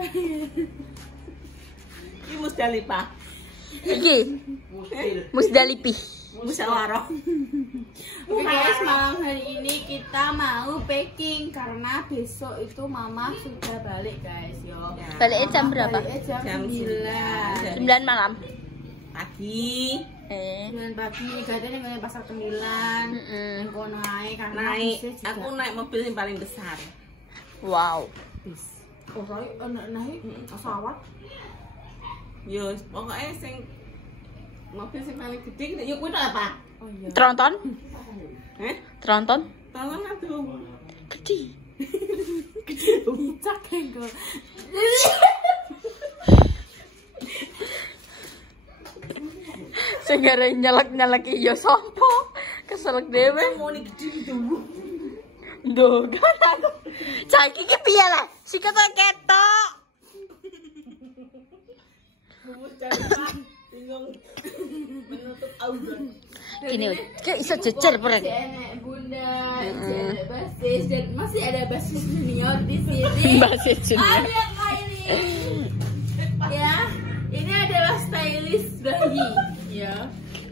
Ini Musdalifah. Iki. Musdalifah. Musyawarah. Oke guys, malam hari ini kita mau packing karena besok itu mama sudah balik guys yo. Baliknya jam berapa? Jam 9. 9 malam. Pagi. 9 pagi, gadanya nggak pasar Kemilan. Yang kono ae karena Naik. bisnya juga. Aku naik mobil yang paling besar. Wow. Bis. Oh, saya naik pesawat. Yo, pokoknya sing mobil sing paling gede. Yo kuwi apa? Oh iya. Tronton? Tronton? Tolong atuh. Kecil. Cak engko. Sing gara nyelek-nyelek yo sopo? Keselek dhewe. Mau nih gede gitu. Duh, kan aku. Saiki ki piye lah? Sikete ketok. Bingung menutup audio. Gini, kayak iso jejer perek. Enek Bunda, ada basis dan masih ada basis junior di sini. Basis junior. Ada kak ini. Ya, ini adalah stylist bayi. Ya.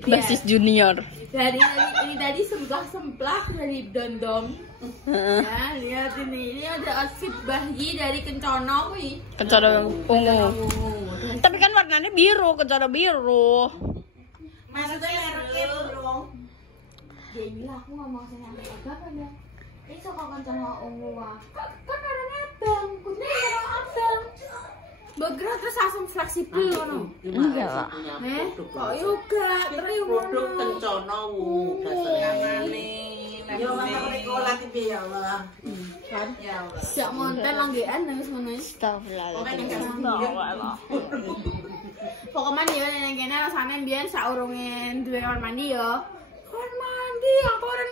Basis junior. Dari ini tadi semplak dari Dondom. Ya, lihat ini ada outfit bayi dari Kencono wi. Kencana ungu. Tapi kan warnanya biru, kencana biru. Maksudnya mereknya bro. Ya iya aku ngomong sama apa kan ya. Ini suka Kencono ungu wah. Kan warnanya abang, kudunya warna abang. Bergerak terus langsung fleksibel loh. Iya lah. Kok yoga terus Produk Kencono wu dasarnya yo mantap sekolah tipe ya Allah. kan ya Allah. Siap monten langgean nang semono. Astagfirullah. Pokoknya ya nang kene rasane mbiyen saurunge duwe kamar mandi yo. Kamar mandi aku orang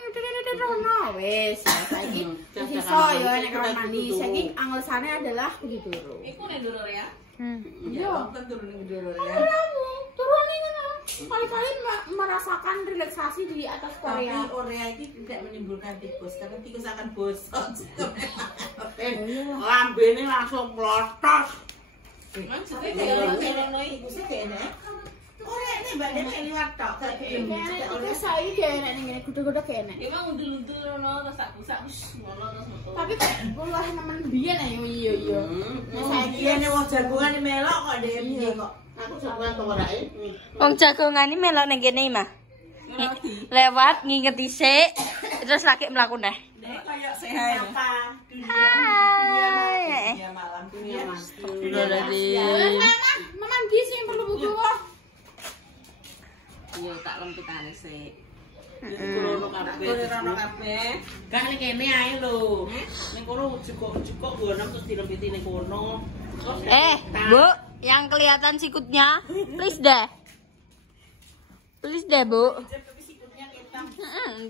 ono wis saiki iso yo nek kamar mandi. Saiki anglesane adalah begitu. Iku nek ndurur ya. Iya, Kan turun ning ndurur ya. turun ini kan. Kali-kali merasakan relaksasi di atas Korea. Tapi Korea ini tidak menimbulkan tikus karena tikus akan bosan. Lambene langsung mlotos. Korea ini badannya liwat tok kayak gini. Itu saya kayak enak nih, kuda-kuda kayak enak. Emang undul-undul ngono terus tak busak ngono terus metu. Tapi wah nemen biyen ayo iya iya. Saya kira wong jagongan melok kok dhewe piye kok. Aku jagongan to ora Wong jagongan iki melok ning kene mah. Lewat nginget dhisik terus lagi mlaku neh. kayak sehat apa? Hai. Dunia malam, dunia mati. Mama di sing perlu buku wah. Iya tak lempitane sik. Kurono kabeh. Gak ning kene ae lho. Ning kono jukuk ngono terus dilempiti ning kono. Bu, yang kelihatan sikutnya, please deh. Please deh, Bu. Sikutnya kita.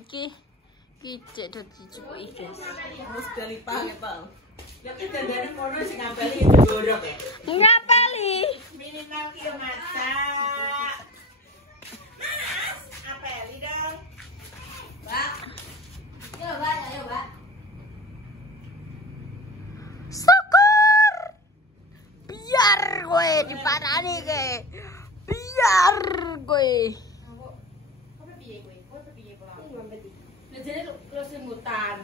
Iki cek do dicukuki, guys. Harus Musdalifah ya, Pak. Ya kan dandane kono sing ngapeli digorok ya. Ngapeli. Minimal ki masak. Mas, apeli dong. Mbak. Yo, Mbak, ayo, Mbak. Syukur. Biar gue diparani ke. Biar gue. Jadi terus semutan.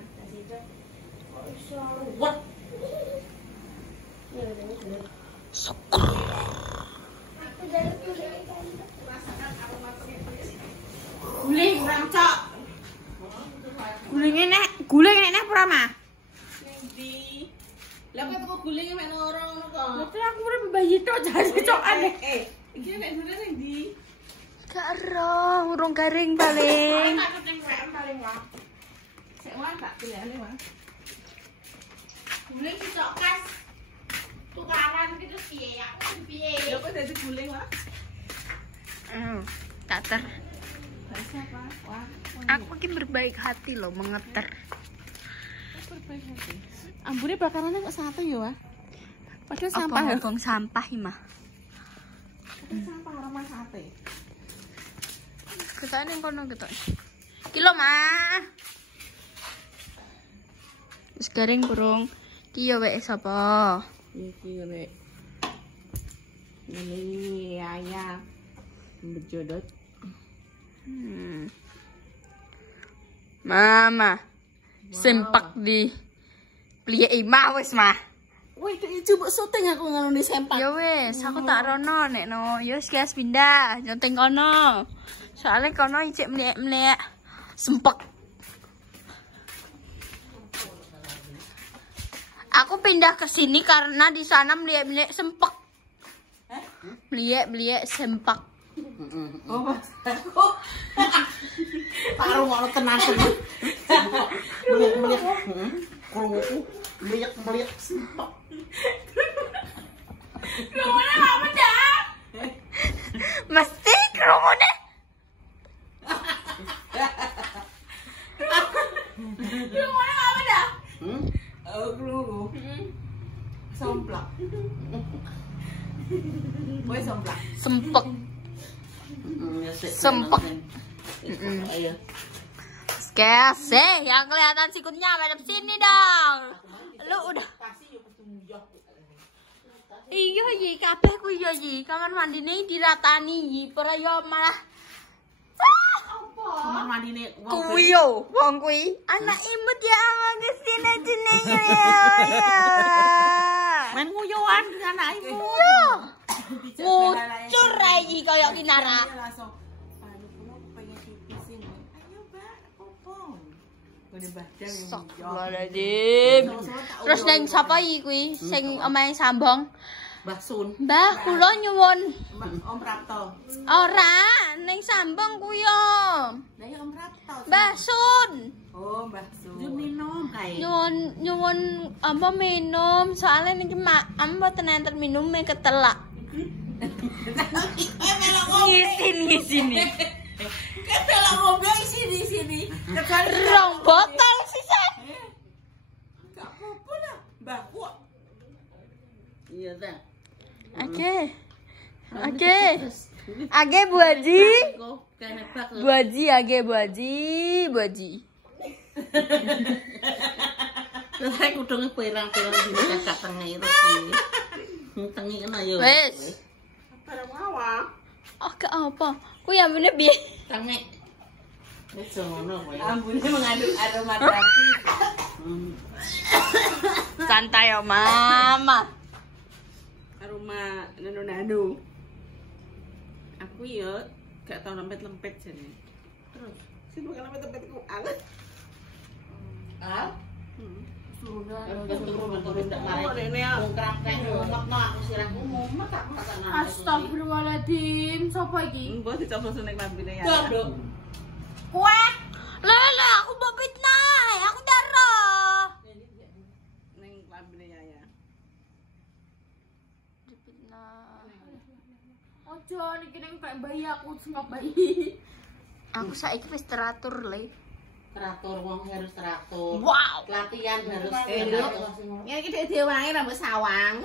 What? Guling rancak. Guling nek ora mah. Ndi? Lah kok tuku guling mek loro ngono kok. Lah aku ora bayi tok jadi cokan. Iki nek dure ning ndi? Karo, urung garing paling. Aku ning paling wah. Sik wae tak pilihane wae. Guling cocok kas. Tukaran gitu piye ya? Piye? Ya kok dadi guling wae. Kater. Bahasa apa? Wah, Aku ki berbaik hati loh, mengeter. berbaik hati. Ambune bakarannya kok satu ya, Wah? Padahal sampah Apa ya. ngobong sampah iki mah. Sampah rumah sate. Ketane ning kono ketok. Ki lho, Mah. Wis garing burung. Ki yo wek sapa? Iki ngene. Ini ayah berjodoh. Mama. Sempak di pliye mah wis mah. Woi, coba syuting aku ngono di sempak. Ya wis, aku tak rono nek no. Ya wis guys pindah, nyonteng kono. Soalnya kono ijek mlek-mlek. Sempek. Aku pindah ke sini karena di sana mlek-mlek sempek. Mlek-mlek sempak. Oh, Mas. Karo ngono tenan-tenan. Mlek-mlek. Krunguku mlek-mlek sempek. Rumahnya apa dah? Mesti kerumune. Rumahnya apa dah? Krungu. Somplak. Woi somplak. Sempek. Sempek. Ayo. Skese, yang kelihatan sikutnya madep sini dong. Lu udah. Iya yi, kabeh ku iya yi. Kamar mandine diratani yi, ora yo malah. Kamar mandine wong Kuwi yo, wong kuwi anak imut ya amang kesini jenenge ya. main nguyoan dengan anak ibu. Iya. Ngucur ae iki koyo kinara. Langsung. Aduh, kamu pengen pipisin. Ayo, Mbak, popong. Gone badan yang Astagfirullahaladzim. Terus neng sapa iki kuwi sing omahe Sambong? Mbah Sun. Mbah, kula nyuwun. Om Prapto. Ora, neng Sambong kuwi yo. Lah ya Om Prapto. Mbah Sun. Oh, Mbah Sun. Yo minum kae. Nyuwun apa minum, soalnya niki mak mboten enten minum ketelak. Ngisin. Ketelak ngombe di sini. Rong botol sisa. Gak apa-apa lah, Mbah. Iya ta. Oke. Age Bu Haji. Bu Haji, age Bu Haji. Terus saya kudungnya pirang-pirang di dekat tengah itu sih. Tengi kena yo. Wes. Barang awak. Oh, ke apa? Ku yang bener piye? Tengi. Wis ngono kowe. Ambune mengandung aromaterapi. Santai yo, Mama. Aroma nano-nano. Aku yo gak tau lempet-lempet jane. Terus sing bukan lempet-lempet ku alat. Astagfirullahaladzim, sapa iki? Mbok dicoblos ning lambene ya. Kue. Lele, aku mau fitnah. Aku darah. Ning lambene ya. Fitnah. Ojo niki ning kayak bayi aku sengok bayi. Aku saiki wis teratur, Le. Teratur wong harus teratur. Wow. Latihan harus Ya iki dhek diwangi rambut sawang.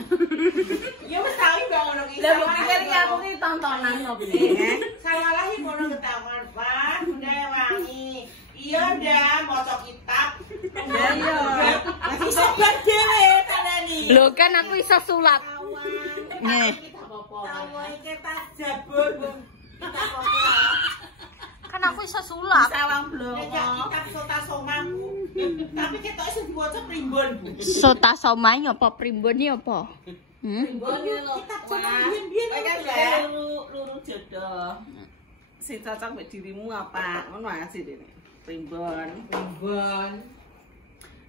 Ya wis tahu kok ngono ki. Lah iki aku ki tontonan kok piye. Saya lagi ngono ketahuan, Pak. Bunda wangi. Iya ndak maca kitab. Ya iya. Masih sobat dhewe tanani. Lho kan aku iso sulap. Nih. Tahu iki tak jabul, Bu. Kan aku iso sulap. Sawang bloko. Kitab Sota Somaku. Tapi ketok iso diwaca primbon, Bu. Sota somai apa primbon iki apa? Primbon iki lho. Kitab Sota biyen-biyen luru jodoh. Sing cocok mek dirimu apa? Ngono aja dene. Primbon.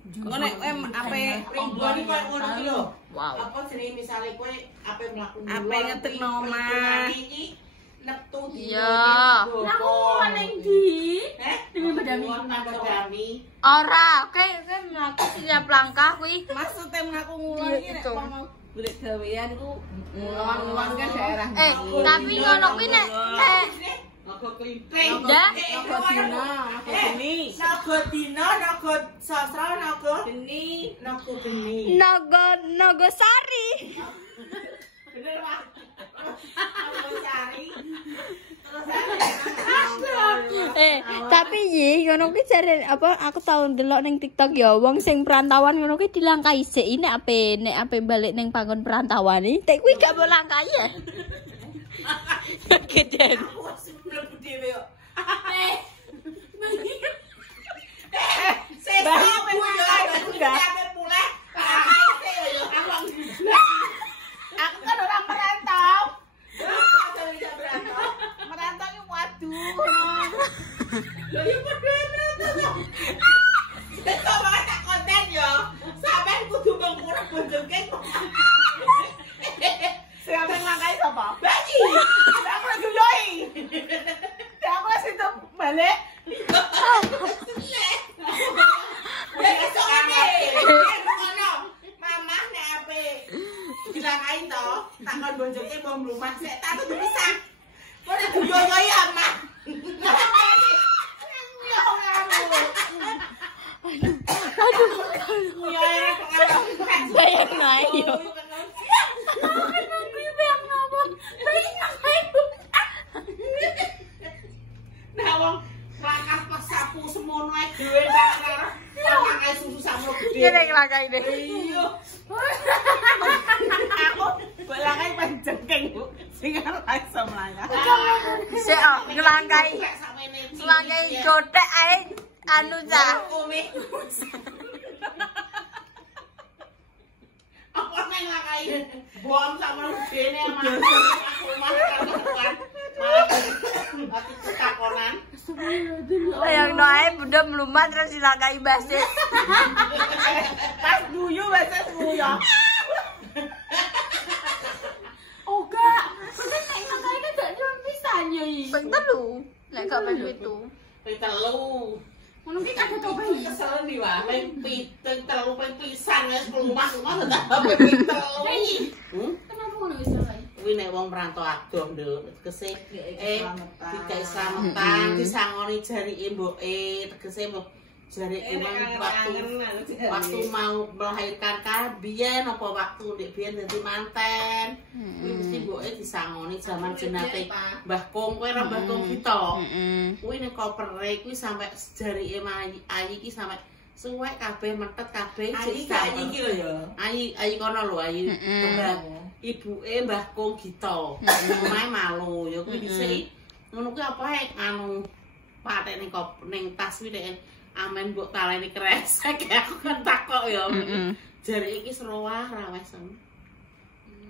Ngono ape primbon iki koyo ngono ki lho. Wow. Apa jenenge misale kowe ape mlaku Ape ngetekno omah. Iki neptu di. Iya. Lah kok ning ndi? Dengan Badami. Ora, oke mlaku setiap langkah kuwi. Maksudnya mengaku ngulon iki nek mau golek gawean iku ngulon kan daerah. Tapi ngono kuwi nek Naga klimping. Dah. Naga dina, naga geni. Naga dina, naga sastra, naga geni, naga geni. Nogosari. Bener, Pak. Naga sari. Tapi piye ngono ki jare apa aku tau ndelok ning TikTok ya wong sing perantauan ngono ki dilangkai sik nek ape balik ning panggon perantauan iki tek kuwi gak mau langkai ya. Keden. Wes mlebu dhewe kok. Aku kan orang merantau. Merantau ki waduh. Lho ya padha to. Kok malah tak konten yo. Sampeyan kudu mengkurang bonjoke. Sing langkai sapa? Bayi. Aku lagi yoi. Aku wis itu balik. Mamah nek ape dilangkai to, takon bonjoke wong rumah sik tak kudu pisah. Kok nek diyoyoi amah. Bayang ayo. Nah wong langkah pas sapu semono ae dhewe karo langkah susu sakmono gede. Kene langkai deh. Iya. Aku balangkai panjengking, Bu. Sing ora iso mlangkah. Sik ngelangkai. Selangkai jotek ae anu cah. Apa nang langkai bom sakmono gedene malah aku ketakonan. Yang noe bunda melumat terus dilangkai basis. Pas guyu basis guyu. Oh gak, padahal nek langkai kan gak cuma pisan ya iki. Ping telu. Nek gak ping 7. Ping telu. Ngono ki kadhe to bayi. Kesel ndi wae ping telu ping pisan wis kelumah-lumah tetep ping telu. Kenapa ngono wis bayi? Kuwi nek wong merantau adoh nduk tegese dikai slametan disangoni jarike mboke tegese mbok jarike waktu mau melahirkan kabiyen apa waktu ndek biyen dadi manten kuwi mesti mboke disangoni jaman jenate Mbah Kong kowe ora Mbah Kong kita kuwi nek kopere kuwi sampe jarike ayi iki sampe suwek kabeh metet kabeh ayi iki lho ya ayi kono lho ayi ibuke Mbah Kong Gita. Omahe malu ya kuwi dhisik. Ngono kuwi apa anu patek ning tas kuwi nek amen mbok taleni kresek aku kan takok ya. Jare iki serowah ra wis.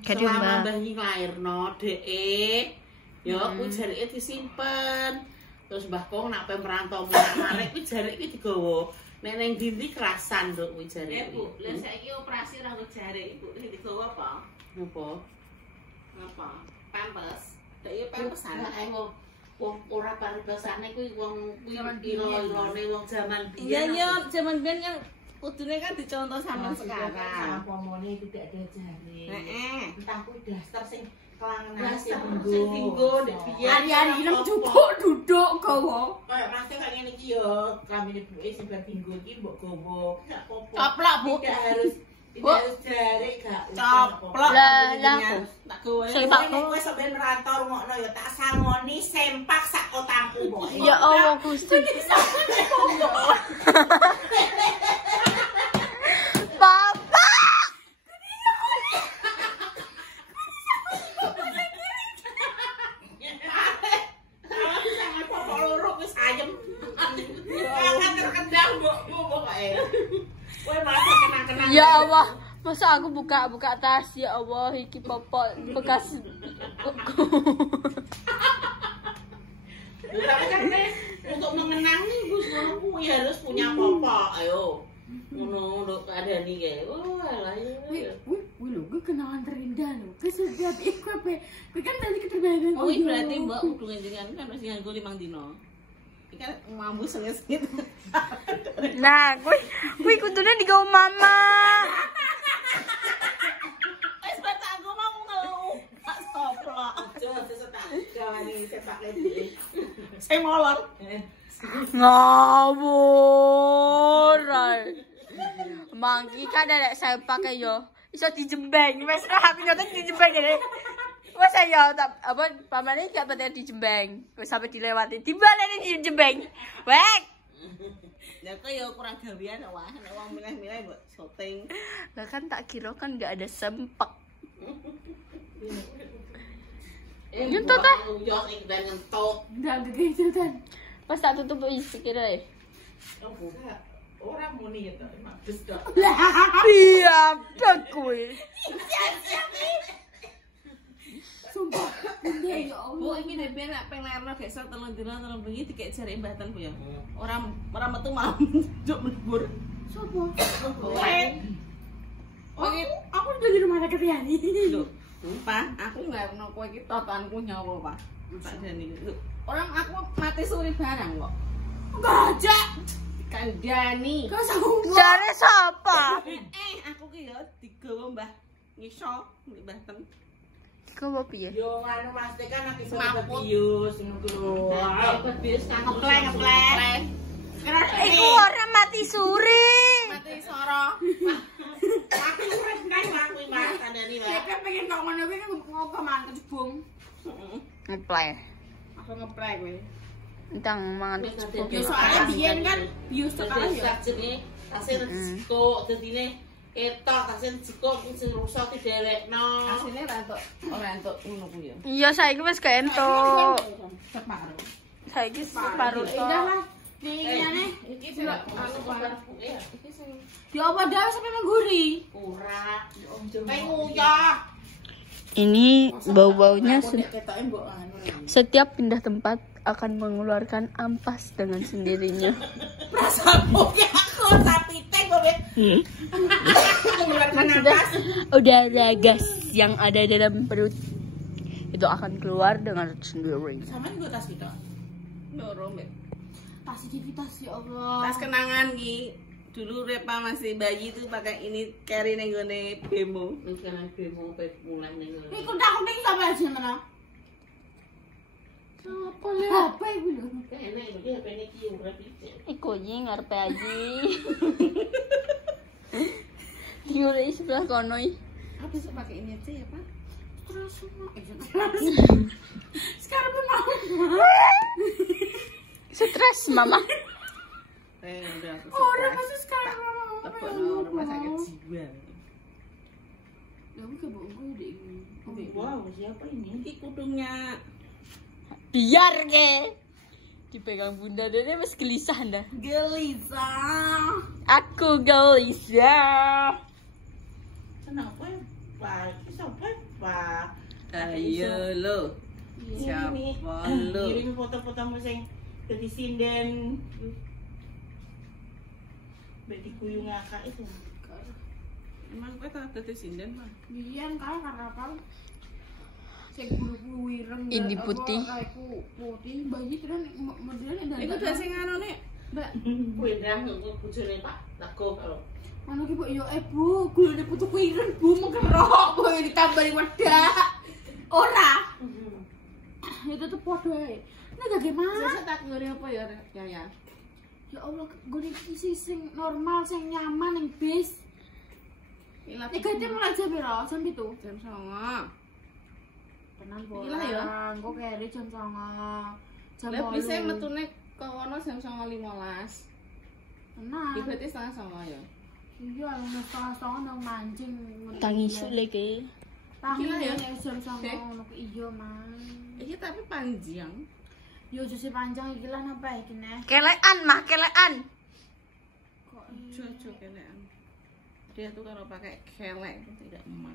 Selama Mbah iki lairno dheke ya kuwi jareke disimpen. Terus Mbah Kong nak merantau arek kuwi jareke digawa. Nek ning ndi kerasan nduk kuwi jareke. Bu, lha saiki operasi ra jareke Ibu digawa apa? Apa? Pampers. Dek pampers anak wong ora paribasane kuwi wong ilo-ilone wong jaman biyen. Iya, jaman biyen kan kudune kan dicontoh sama sekarang. Apa mone tidak ada jari. Heeh. Entah kuwi daster sing kelangenan sing dinggo ndek biyen. Hari-hari ilmu duduk gowo. Kayak Mas kaya ngene iki ya, klamine buke sing bar dinggo iki mbok gowo. Gak apa-apa. Coplok, Bu. Tidak harus jari gak. Coplok. Lah tak gowo. Kowe sampeyan merantau ngono ya tak sangoni sempak sak kotaku kok. Ya Allah Gusti. Papa. Ayam. Kan terkendang mbokmu pokoke. Kowe malah kenang-kenang. Ya Allah, masa aku buka tas ya Allah iki popok bekas. Tapi kan untuk mengenangi Gus ngono harus punya popok. Ayo. Ngono nduk adani kae. Oh alah ya. Wih lho, gue kenangan terindah lho. Kesedihan iku apa? Gue kan tadi keterbangan. Oh, ini berarti Mbak udah ngenjengan kan masih nganggo 5 dino. Iki kan mambu sengit-sengit. Nah, kuwi kudune digawa mama. Wis batak aku mau ngeluh. Tak stoplok. Coba sesetak gawani sepak lagi. Saya molor. Ngawur. Mangki kan ada saya pakai yo. Iso dijembeng. Wes ra aku nyoten dijembeng deh. Wes ayo apa pamane gak penting di Jembeng. Wis sampe dilewati. Dibaleni di Jembeng. Wek. Ya kok ya kurang gawean wah, nek wong milih-milih mbok syuting. Lah kan tak kira kan gak ada sempak. Nyentot ah. Yo sing dan nyentot. Dan gitu kan. Pas tak tutup isi kira ya. Oh buka. Orang muni ya mak dus tok. Iya, kowe. Sumpah, bunda ya Bu Allah. iki nek ben nek pengen besok 3 dina 3 bengi dikek jare mbahtan Bu ya. Ora metu malam nduk menbur. Sopo? Oh, Aku udah di rumah sakit ya nih. lho. Pak, aku enggak ono kowe iki totoanku nyawa, Pak. Tak jani. Orang aku mati suri barang kok. Gajah. Kandhani. Kau sama. Jare sapa? Aku ki ya digawa Mbah Ngiso mbek Mbah Tem. Kau piye? Yo nganu Mas kan nek iso Semaput. bius ngono ku lho. Bius kan Ngeplek. Iku ora mati suri. Mati soro. Aku urip kan aku Mas kandani Ya wae. kan pengen kok ngono kuwi kan ngopo man kecebung. Ngeplay. Aku ngeplek kowe. Entang mangan Wis kecebong. Ya soalnya biyen kan bius tekan Terus ya. sajene tasih resiko dadine ketok tasih resiko sing rusak didelekno. Asline ora entuk ngono ku ya. Iya saiki wis gak entuk. Separuh. Saiki separuh Indah tok. Mas. Ini Iki sing anu Pak. Iki sing ya apa dah sampai mengguri. Ora. Kayak nguyah. Ini bau-baunya Ketoke mbok anu. setiap pindah tempat akan mengeluarkan ampas dengan sendirinya. Perasaanmu ya aku sapi teh kok. Mengeluarkan nafas. Udara gas yang ada dalam perut itu akan keluar dengan sendiri. Sama juga tas kita. loro mbek. Pasidivitas ya Allah. Tas kenangan ki. Dulu Repa masih bayi tuh pakai ini carry ning gone bemo. Wis kan bemo mulai ning. Ini kuntak-kunting sampai aja mana? Apa le? Apa iku lho? Enak iki HP iki ora bisa. Iku nyi ngarepe aji. Diure sebelah kono iki. Apa sih pakai ini aja ya, Pak? Terus sekarang belum mau. Stres mama. Udah aku Orang masih sekarang belum mau. tepuk rumah sakit jiwa. Ya aku ke bongko deh ini. Wow, siapa ini? Iki kudungnya Biar ke. Dipegang bunda dene wis gelisah ndah. Gelisah. Aku gelisah. Kenapa ya? Pak, siapa Pak? ayo lo. Siapa lo? Kirim foto-fotomu sing dadi sinden. Bedi kuyu ngakak itu. Emang kowe tak dadi sinden, Pak? Biyen kan karena apa? Sing bulu-bulu ireng. Ini putih. Aku putih bayi terus modelnya dan. Iku udah sing anu nek Mbak, Kuwi ndang bojone Pak Lago karo. anu ki Bu yo Bu, gulune putu ireng Bu mengkerok Bu ditambani wedak. Ora. Ya tetep podo ae. Nek gimana? sesuk tak ngene apa ya, ya. Ya Allah, gone iki sing normal, sing nyaman ning bis. Ilat Nek gede mulai jam piro? Jam 7. jam 09.00. Tenan Gila ya. Kok kere jam 09.00. Jam Lah bisa 8. metune kono jam 09.15. Tenan. Iki berarti 09.30 ya. Iya, ana setengah nang mancing. Tangis lagi. Tangi Gila ya. ya jam 09.00 Dek. ngono ku iya, Man. Iki tapi panjang. Yo juse panjang iki lah napa iki neh. Kelean mah, kelean. Kok Jojo kelean. Dia tuh kalau pakai kelek itu tidak mau.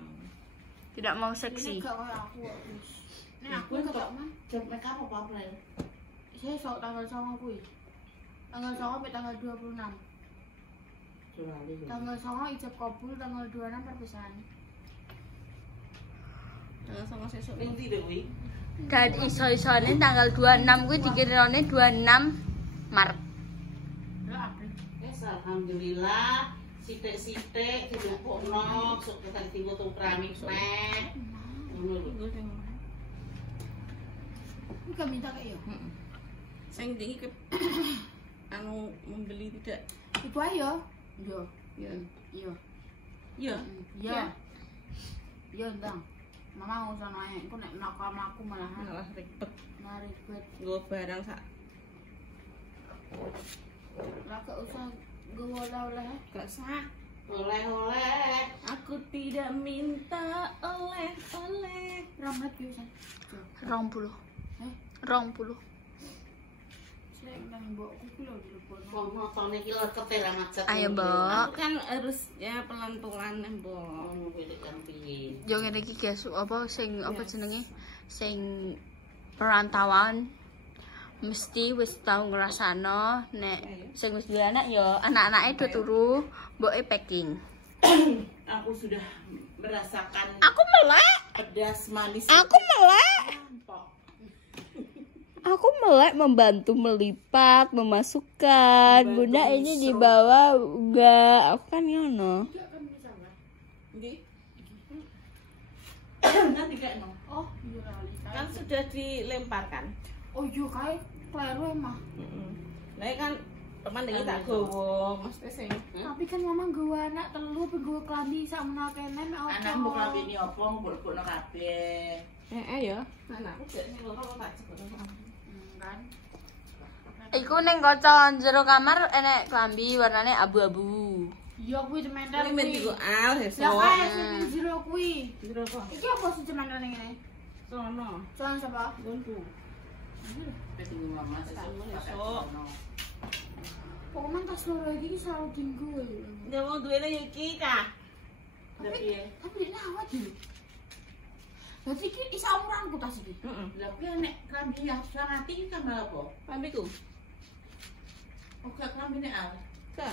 Tidak mau ini seksi. gak koyo aku kok, Gus. Nek aku Kuwi kok kok Man. jam make up apa apa ya? Saya sok tanggal 9 kuwi. Tanggal 9 sampai tanggal 26. Jolali. Tanggal 9 ijab kabul, tanggal 26 perpisahan. Jangan sama sesuk. Ning ndi dek kuwi? Dan iso-isone tanggal 26 kuwi dikirane 26 Maret. Ya April. Wes alhamdulillah sithik-sithik dijupukno sok kita tinggal tuh keramik neh. Ngono lho. Ini kan minta kayak yo. Sing dingi ke anu membeli tidak. Iku ayo. Yo. Ya. Yo. Ya. Yo. Yo ndang. Mama usah naik, aku nek nakal aku malahan. Malah ribet. Mari ribet. Gue barang sak. Lah gak usah gue oleh-oleh. Gak sah. Oleh-oleh. Aku tidak minta oleh-oleh. Ramet yo san. 20. Eh, 20. sing nang mbokku ku lho telepon. Wong motone iki lho ketelan macet. Ayo, Mbok. Aku kan harus ya pelan-pelan nih, Mbok. Wong pilih kan piye. Yo ngene iki guys, apa sing apa jenenge? Sing perantauan mesti wis tau ngrasano nek sing wis duwe anak yo anak-anake do turu, mboke packing. Aku sudah merasakan Aku melek. pedas manis. Aku melek. Empok. Aku melek membantu melipat, memasukkan. Bunda ini dibawa enggak. Aku kan ngono. Nggih. Nanti kayak no. Oh, iya lali. Kan sudah dilemparkan. Oh iya kae kleru emang. Lah kan teman iki tak gowo, mesti sing. Tapi kan mama nggawa anak telu pe nggawa klambi sak menawa kene mek apa. Anakmu klambine opo mbok-mbokno kabeh. Ya. Anakku gak sing loro tak jebol. Kan. Iku ning kaca jero kamar enek klambi warnane abu-abu. Iya kuwi cementel Ini men kuwi. digo al Lah besok. kae sing jero kuwi. Jero apa? Iki apa sih cementel ning ngene? Sono. Soal sapa? Gonku. Tapi mama Besok. Pokoknya tas loro iki selalu dinggo. Dia mau duwene iki ta. Tapi dia awet lho. Berarti iki isa umuranku tas iki. Heeh. Lah kuwi nek klambi yang sangat iki kan apa? Pambiku. Oke klambine al. Ka.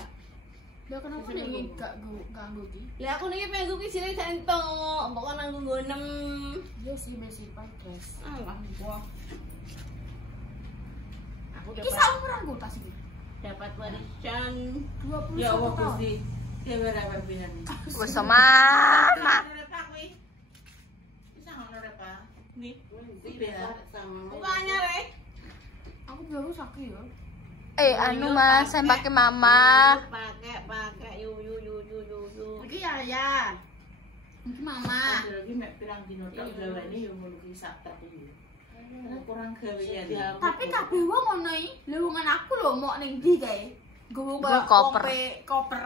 Lah kenapa nek iki gak ganggu iki? Lah aku niki pengen kuwi sire entok, mbok nanggung gonem. Yo sih mesti pakai dress. Alah, wah. Aku Isa umuranku tas iki. dapat warisan 21 Ya Allah tahun. Gusti. Ya berapa pinan? Wis mama. Bisa ngono repa. nih. Tidak sama. Bukannya re. Aku baru sakit ya. Anu Mas, saya pakai mama. Pakai yu. Iki ya. Iki mama. Lagi mek pirang dino tok gawane yo ngono ki sakta iki. Karena kurang gawean. Tapi kabeh wong ngono iki. Lewungan aku lho mok ning ndi kae. Gowo Gua koper. koper.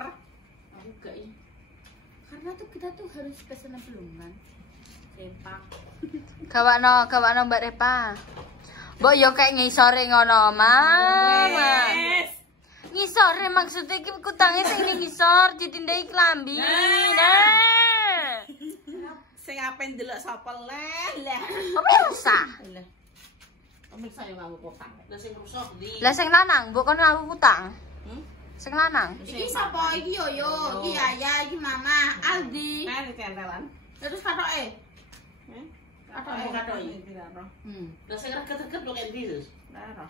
Aku gak iki. Karena tuh kita tuh harus kesana belum kan? Sempak. Gawakno Mbak Repa. Mbok yo kayak ngisore ngono, Mama. Ngisore maksudnya iki kutange sing ning ngisor ditindai klambi. Nah. Sing ape ndelok sapa leh. Pemirsa. Lah. Pemirsa yo ngaku kotang. Lah sing rusak ndi? Lah sing lanang, mbok kon aku utang. Sing lanang. Iki sapa iki Yoyo, iki Yaya, iki Mama, Aldi. Kan kentelan. Terus katoke. Apa katoki? Tidak roh. Lah sing reket-reket kok endi terus? Tidak roh.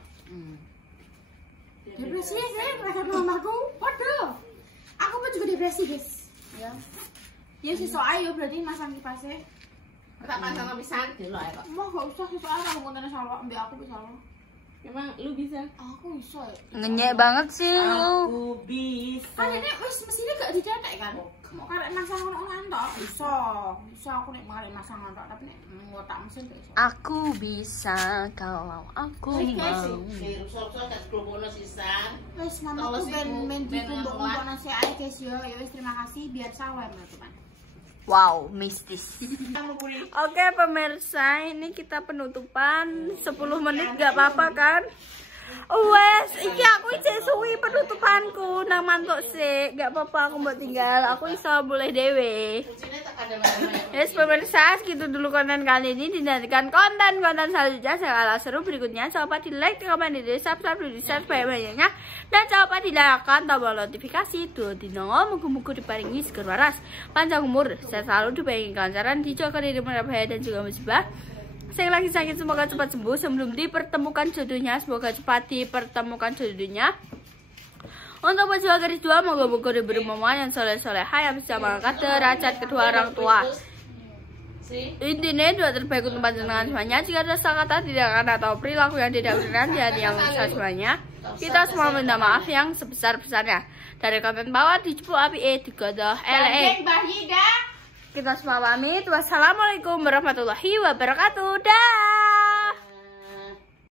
Depresi saya kelihatan mamaku. Waduh. Aku pun juga depresi, guys. Ya. Ya si ayo berarti masang kipasnya. Tak pasang pisan delok ae kok. Mau gak usah si soalnya aku ngontene salah, ambil aku bisa salah. Emang lu bisa? Aku bisa. Ngenyek banget sih lu. Aku bisa. Kan ini wis mestinya gak dicetek kan? Mau karek masang ngono tok. Bisa aku nek karek masang tok, tapi nek ngotak mesin gak iso. Aku bisa kalau aku Oke, mau. Si rusak-rusak gak kelompokno sisan. Wis mamaku ben dikumpul-kumpulno sih ae guys yo. Ya wis terima kasih biar sawer teman. Wow, mistis. Oke pemirsa, ini kita penutupan 10 menit gak apa-apa kan? Wes, iki aku isih suwi penutupanku nang mantuk sih. Gak apa-apa aku mau tinggal. Aku iso boleh dewe. Kucine tak ada banyak-banyak. Yes pemirsa, segitu dulu konten kali ini. Dinantikan konten-konten selanjutnya segala seru berikutnya. Jangan lupa di like, di komen, di subscribe, di share banyak-banyaknya. Dan jangan lupa dilakukan tombol notifikasi. Tuh dinongo mugu-mugu diparingi seger waras. Panjang umur, saya selalu diparingi kelancaran, dijauhkan dari bahaya dan juga musibah. Saya lagi sakit, semoga cepat sembuh sebelum dipertemukan jodohnya. Semoga cepat dipertemukan jodohnya. Untuk pejuang garis dua, moga-moga diberi mama yang soleh-solehah yang bisa mengangkat derajat kedua orang tua. Intinya doa terbaik untuk panjenengan semuanya. Jika ada salah kata, tindakan atau perilaku yang tidak berkenan di hati yang besar semuanya, kita semua minta maaf yang sebesar-besarnya. Dari konten bawah dijepuk api digodoh LE. Kita semua pamit. Wassalamualaikum warahmatullahi wabarakatuh. Dah.